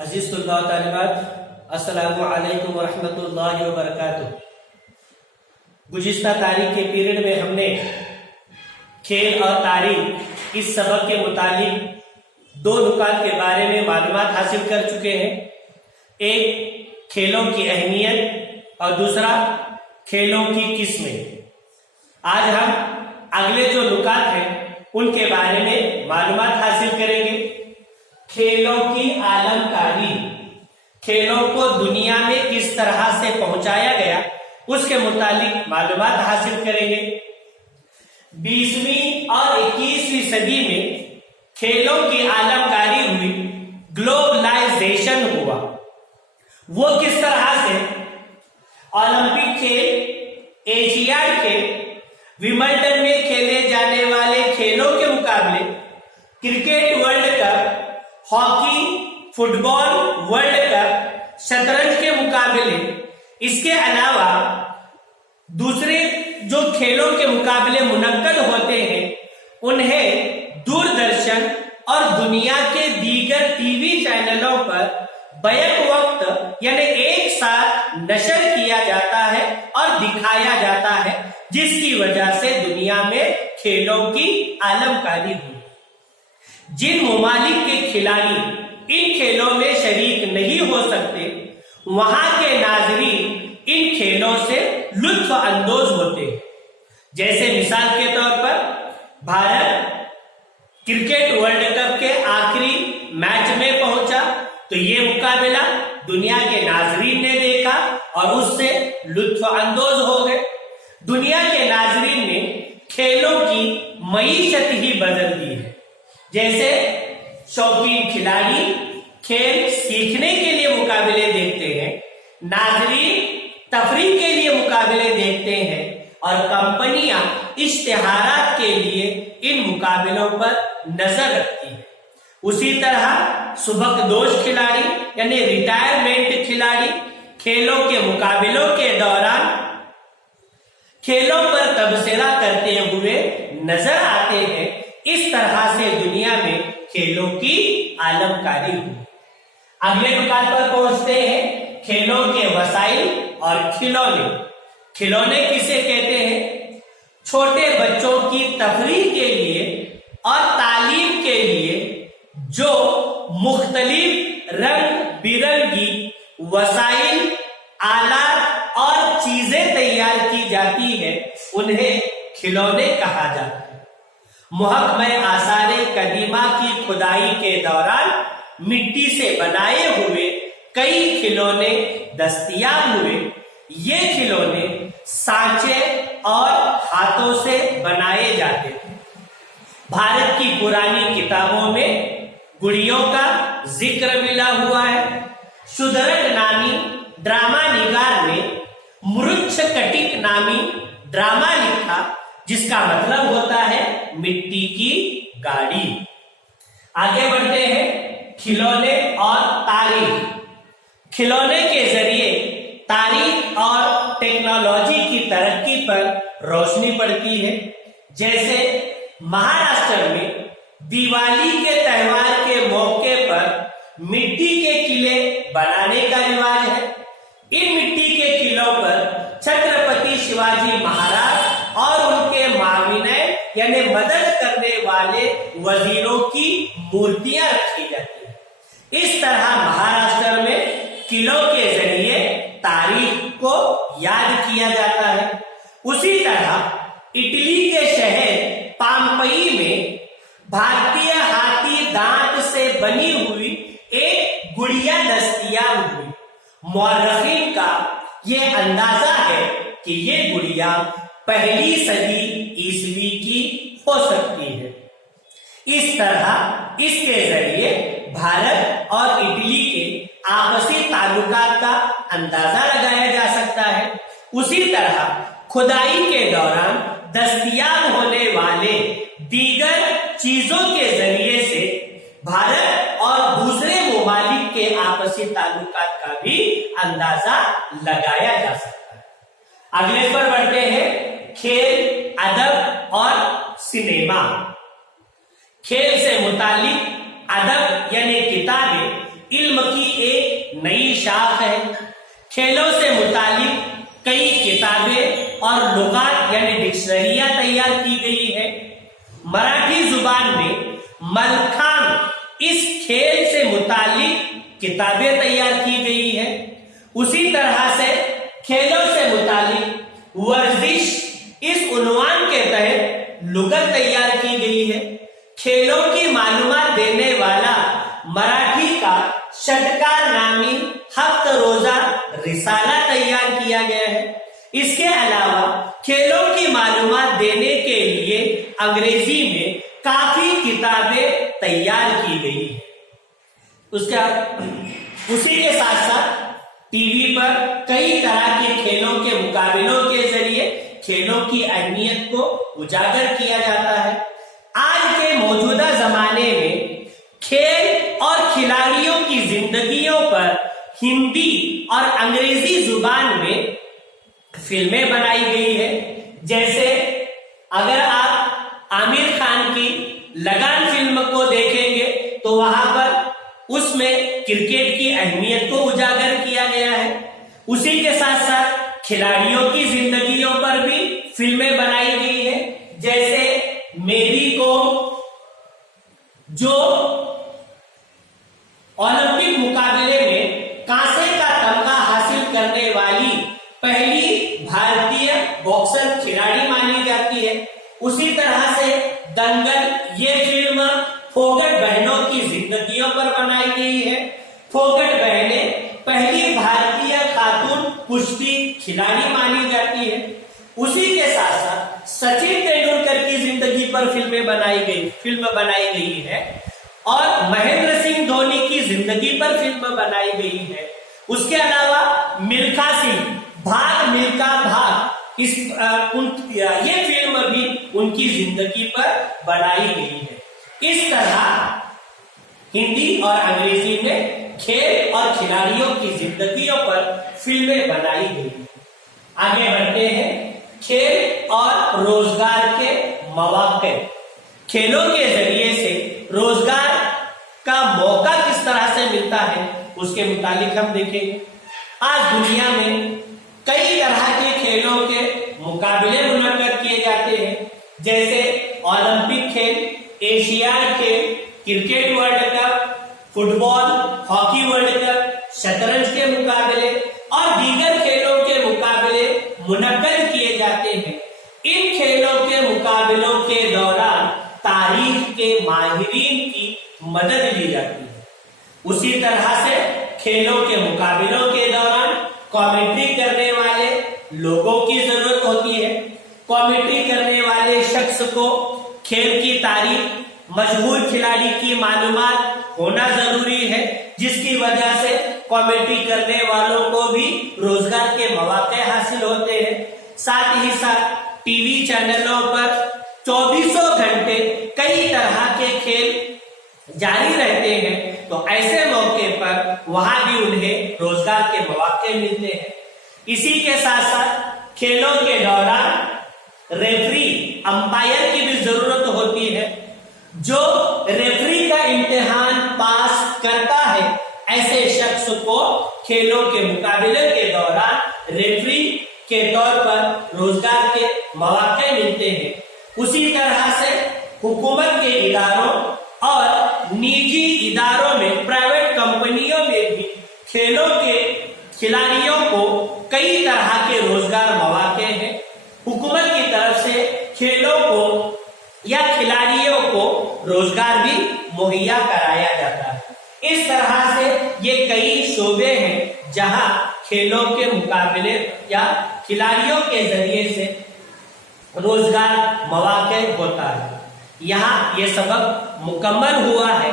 عزیز طلباء و طالبات، السلام علیکم ورحمۃ اللہ وبرکاتہ۔ گزشتہ تاریخ کے پیریڈ میں ہم نے کھیل اور تاریخ اس سبق کے متعلق دو نکات کے بارے میں معلومات حاصل کر چکے ہیں۔ ایک کھیلوں کی اہمیت اور دوسرا کھیلوں کی قسمیں۔ آج ہم اگلے جو نکات ہیں ان کے بارے میں معلومات حاصل کریں گے۔ کھیلوں کی عالم کاری، کھیلوں کو دنیا میں کس طرح سے پہنچایا گیا اس کے متعلق معلومات حاصل کریں گے۔ 20ویں اور 21ویں صدی میں کھیلوں کی عالم کاری ہوئی، گلوبلائزیشن ہوا۔ وہ کس طرح سے؟ اولمپک کھیل، ایشیاڈ کھیل، ومبلڈن میں کھیلے جانے والے کھیلوں کے مقابلے، cricket world cup, hockey, football world cup, شطرنج کے مقابلے، اس کے علاوہ دوسرے جو کھیلوں کے مقابلے منعقد ہوتے ہیں انہیں دوردرشن اور دنیا کے دیگر ٹی وی چینلوں پر بیک وقت یعنی ایک ساتھ نشر کیا جاتا ہے اور دکھایا جاتا ہے، جس کی وجہ سے دنیا میں کھیلوں کی عالم کاری ہوئی۔ جن ممالک کے کھلاڑی ان کھیلوں میں شریک نہیں ہو سکتے، وہاں کے ناظرین ان کھیلوں سے لطف اندوز ہوتے ہیں۔ جیسے مثال کے طور پر بھارت کرکٹ ورلڈ کپ کے آخری میچ میں پہنچا تو یہ مقابلہ دنیا کے ناظرین نے دیکھا اور اس سے لطف اندوز ہو گئے۔ دنیا کے ناظرین نے کھیلوں کی معیشت ہی بدل دی ہے۔ جیسے شوقین کھلاڑی کھیل سیکھنے کے لیے مقابلے دیکھتے ہیں، ناظرین تفریح کے لیے مقابلے دیکھتے ہیں اور کمپنیاں اشتہارات کے لیے ان مقابلوں پر نظر رکھتی ہیں۔ اسی طرح سبکدوش کھلاڑی یعنی ریٹائرمنٹ کھلاڑی کھیلوں کے مقابلوں کے دوران کھیلوں پر تبصرہ کرتے ہوئے نظر آتے ہیں۔ اس طرح سے دنیا میں کھیلوں کی عالم کاری ہوئی۔ اگلے نکات پر پہنچتے ہیں، کھیلوں کے وسائل اور کھلونے۔ کھلونے کسے کہتے ہیں؟ چھوٹے بچوں کی تفریح کے لیے اور تعلیم کے لیے جو مختلف رنگ برنگی وسائل، آلات اور چیزیں تیار کی جاتی ہیں انہیں کھلونے کہا جاتا ہے۔ محکمہ آثار قدیمہ کی کھدائی کے دوران مٹی سے بنائے ہوئے کئی کھلونے دستیاب ہوئے۔ یہ کھلونے سانچے اور ہاتھوں سے بنائے جاتے تھے۔ بھارت کی پرانی کتابوں میں گڑیوں کا ذکر ملا ہوا ہے۔ شودرک نامی ڈرامہ نگار نے مرچھ کٹک نامی ڈرامہ لکھا جس کا مطلب ہوتا ہے مٹی کی گاڑی۔ آگے بڑھتے ہیں، کھلونے اور تاریخ۔ کھلونے کے ذریعے تاریخ اور ٹیکنالوجی کی ترقی پر روشنی پڑتی ہے۔ جیسے مہاراشٹر میں دیوالی کے تہوار کے موقع پر مٹی کے قلعے بنانے کا رواج ہے۔ ان مٹی کے قلعوں پر چھترپتی شیواجی مہاراج اور ان کے معاونین یعنی مدد کرنے والے وزیروں کی مورتیاں رکھی جاتی ہیں۔ اس طرح مہاراشٹر میں قلعوں کے ذریعے تاریخ کو یاد کیا جاتا ہے۔ اسی طرح اٹلی کے شہر پامپئی میں بھارتی ہاتھی دانت سے بنی ہوئی ایک گڑیا دستیاب ہوئی۔ مورخین کا یہ اندازہ ہے کہ یہ گڑیا پہلی صدی عیسوی کی ہو سکتی ہے۔ اس طرح اس کے ذریعے بھارت اور اٹلی کے آپسی تعلقات کا اندازہ لگایا جا سکتا ہے۔ اسی طرح کھدائی کے دوران دستیاب ہونے والے دیگر چیزوں کے ذریعے سے بھارت اور دوسرے ممالک کے آپسی تعلقات کا بھی اندازہ لگایا جا سکتا ہے۔ اگلے پر بڑھتے ہیں، کھیل، ادب اور سنیما۔ کھیل سے متعلق ادب یعنی کتابیں علم کی ایک نئی شاخ ہے۔ کھیلوں سے متعلق کئی کتابیں اور لغات یعنی ڈکشنریاں تیار کی گئی ہے۔ مراٹھی زبان میں ملکھام اس کھیل سے متعلق کتابیں تیار کی گئی ہے۔ اسی طرح سے کھیلوں سے متعلق ورزش اس عنوان کے تحت لغت تیار کی گئی ہے۔ کھیلوں کی معلومات دینے والا مراٹھی کا شٹکار نامی ہفت روزہ رسالہ تیار کیا گیا ہے۔ اس کے علاوہ کھیلوں کی معلومات دینے کے لیے انگریزی میں کافی کتابیں تیار کی گئی ہیں۔ اسی کے ساتھ ساتھ ٹی وی پر کئی طرح کے کھیلوں کے مقابلوں کے ذریعے کھیلوں کی اہمیت کو اجاگر کیا جاتا ہے۔ آج کے موجودہ زمانے میں کھیل اور کھلاڑیوں کی زندگیوں پر ہندی اور انگریزی زبان میں فلمیں بنائی گئی ہے۔ جیسے اگر آپ عامر خان کی لگان فلم کو دیکھیں گے تو وہاں پر اس میں کرکٹ کی اہمیت کو اجاگر کیا گیا ہے۔ اسی کے ساتھ ساتھ کھلاڑیوں کی زندگیوں پر بھی فلمیں بنائی گئی ہے۔ جیسے میری کوم جو اولمپک مقابلے میں کانسے کا تمغہ حاصل کرنے والی پہلی بھارتیہ باکسر کھلاڑی مانی جاتی ہے۔ اسی طرح سے دنگل یہ فلم پھوگٹ بہنوں کی زندگیوں پر بنائی گئی ہے۔ پھوگٹ بہنیں پہلی بھارتیہ خاتون کشتی کھلاڑی مانی جاتی ہے۔ اسی کے ساتھ ساتھ سچن تینڈولکر کی زندگی پر فلم بنائی گئی ہے اور مہندر سنگھ دھونی کی زندگی پر فلم بنائی گئی ہے۔ اس کے علاوہ ملکھا سنگھ بھاگ ملکا بھاگ یہ فلم بھی ان کی زندگی پر بنائی گئی ہے۔ اس طرح ہندی اور انگریزی میں کھیل اور کھلاڑیوں کی زندگیوں پر فلمیں بنائی گئی ہیں۔ آگے بڑھتے ہیں، کھیل اور روزگار کے مواقع۔ کھیلوں کے ذریعے سے روزگار کا موقع کس طرح سے ملتا ہے اس کے متعلق ہم دیکھیں گے۔ آج دنیا میں کئی طرح کے کھیلوں کے مقابلے منعقد کیے جاتے ہیں، جیسے اولمپک کھیل، ایشیائی کھیل، کرکٹ ورلڈ کپ، فٹ بال، ہاکی ورلڈ کپ، شطرنج کے مقابلے اور دیگر کھیلوں کے مقابلے منعقد کیے جاتے ہیں۔ ان کھیلوں کے مقابلوں کے دوران تاریخ کے ماہرین کی مدد لی جاتی ہے۔ اسی طرح سے کھیلوں کے مقابلوں کے دوران کامنٹری کرنے والے لوگوں کی ضرورت ہوتی ہے۔ کامنٹری کرنے والے شخص کو کھیل کی تاریخ، مشہور کھلاڑی کی معلومات ہونا ضروری ہے، جس کی وجہ سے کامنٹری کرنے والوں کو بھی روزگار کے مواقع حاصل ہوتے ہیں۔ ساتھ ہی ساتھ ٹی وی چینلوں پر 24 گھنٹے کئی طرح کے کھیل جاری رہتے ہیں، تو ایسے موقع پر وہاں بھی انہیں روزگار کے مواقع ملتے ہیں۔ اسی کے ساتھ ساتھ کھیلوں کے دوران ریفری، امپائر کی بھی ضرورت ہوتی ہے۔ جو ریفری کا امتحان پاس کرتا ہے، ایسے شخص کو کھیلوں کے مقابلے کے دوران ریفری کے طور پر روزگار کے مواقع ملتے ہیں۔ اسی طرح سے حکومت کے اداروں اور نجی اداروں میں، پرائیویٹ کمپنیوں میں بھی کھیلوں کے کھلاڑیوں کو کئی طرح کے روزگار مواقع ہیں۔ حکومت کی طرف سے کھیلوں کو یا کھلاڑیوں کو روزگار بھی مہیا کرایا جاتا ہے۔ اس طرح سے یہ کئی شعبے ہیں جہاں کھیلوں کے مقابلے یا کھلاڑیوں کے ذریعے سے روزگار مواقع ہوتا ہے۔ یہاں یہ سبق مکمل ہوا ہے۔